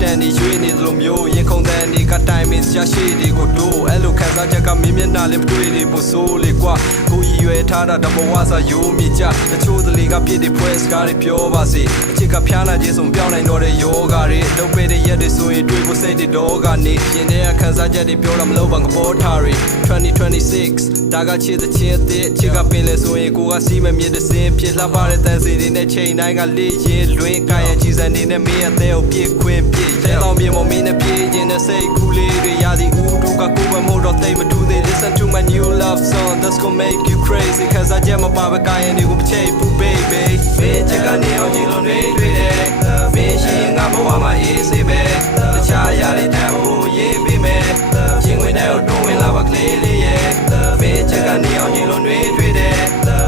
တန်ဒီရွေးနေသလိုမျိုးရင်ခုန်တဲ့နေကတိုင်မင်းရှာရှိတွေကိုတို့အဲ့လိုခံစားချက်ကမင်းမျက်နှာလေးမတွေ့သေးဘူးဆိုလေကွာကိုကြီးရွယ်ထားတာတဘဝစာယိုးမြကြတချို့တလေကပြည့်တဲ့ဖွဲစကားတွေပြောပါစေအချစ်ကဖျားနာခြင်းဆိုပြောင်းနိုင်တော့တဲ့ယောဂါတွေလုပ်ပေးတဲ့ရက်တွေဆိုရင်တွေ့ဖို့စိတ်တွေတော့ကနေရှင်တဲ့ခံစားချက်တွေပြောတာမလို့ဘာကပေါ်ထားရီ2026ဒါကချစ်တဲ့ချင်းတဲ့ချစ်ကပင်လဲဆိုရင်ကိုကစီးမမြင့်တဲ့စင်ဖြစ်လှပတဲ့တန်စီတွေနဲ့ချိန်တိုင်းကလေးရင်လွင်ကာယကြီးစံနေနဲ့မင်းရဲ့တဲ့ကိုပြည့်ခွင့်ပြည့်ရဲတော်မြေမမင်းနဲ့ပြေးခြင်းနဲ့စိတ်ကူးလေးတွေရသည်ဦးတို့ကကိုယ်မမို့တော့သိမတူသေး Listen to my new love song that's gonna make you crazy cause I jam my baby guy and you gonna take you baby မင်းချက်ကနေအောင်ကြည့်လို့နေတွေ့တယ်မင်းရှိငါဘဝမှာ easy ပဲတခြားရတဲ့တန်ဖို့ရေးပေးမယ်ချင်းဝင်တဲ့တော့ဝင်လာပါကလေးလေးရဲ့မင်းချက်ကနေအောင်ကြည့်လို့နေတွေ့တယ်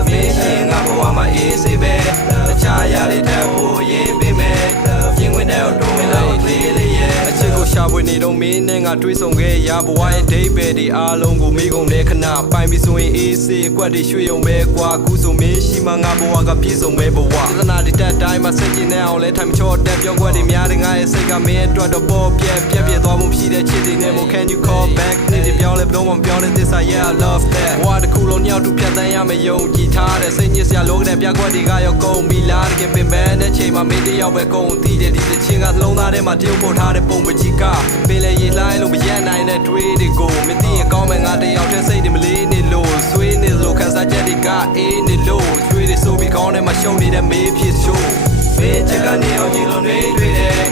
မင်းရှိငါဘဝမှာ easy ပဲတခြားရတဲ့တန်ဖို့ရေးပေးမယ်ချင်းဝင်တဲ့တော့ဝင်လာပါကလေးလေးရဲ့အချစ်ကိုရှာဖွေနေတော့မင်းနဲ့ငါတွေ့ဆုံခဲ့ရဘဝရဲ့ဒိတ်ပဲဒီအားလုံးကိုမိကုန်တဲ့ခဏပိုင်ပြီးဆိုရင် easy ကွက်တွေရွှေုံပဲကွာခုဆိုမင်းရှိမှငါဘဝကပြည့်စုံပဲဘဝသနာတွေတက်တိုင်းမှာစိတ်ကျင်နေအောင်လဲထိုင်မချော့တက်ပြောကွက်တွေများတဲ့ငါရဲ့စိတ်ကမင်းအတွက်တော့ပေါ်ပြက်သွားမှုဖြစ်တဲ့ချစ်တွေနဲ့မို့ can you call back နေ့တွေပြောင်းလဲဘလုံးမပြောင်းတဲ့ this I yeah I love that ဘဝတစ်ခုလုံးညောက်တူဖြတ်သန်းရမယ်ယုံကြည်ထားတဲ့စိတ်ညစ်စရာလုံးတဲ့ပြကွက်တွေကရောကုန်ပြီလားတကယ်ပင်ပန်းတဲ့ချိန်မှာမင်းတယောက်ပဲကုန်တည်တဲ့ဒီချင်းကလုံးသားထဲမှာတရုပ်ပို့ထားတဲ့ပုံပကြီးကပင်လေရေလှိုင်းလို့မရက်နိုင်တဲ့တွေးတွေကိုမသိရင်ကောင်းမယ်ငါတယောက်တည်းစိတ်တွေမလေးနေလို့ဆွေးနေလို့ခံစားချက်တွေကအေးနေလို့ရွှေတွေဆိုပြီးကောင်းထဲမှာရှုံနေတဲ့မေးဖြစ်ရှို့မင်းချက်ကနေအောင်ကြည့်လို့နေတွေ့တယ်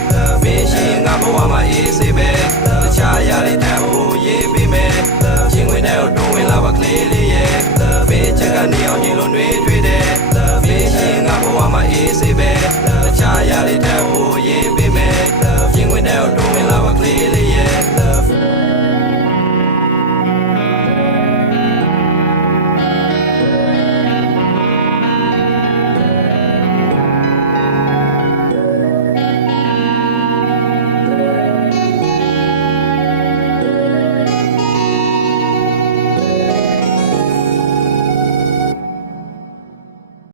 မင်းရှိငါဘဝမှာ easy ပဲ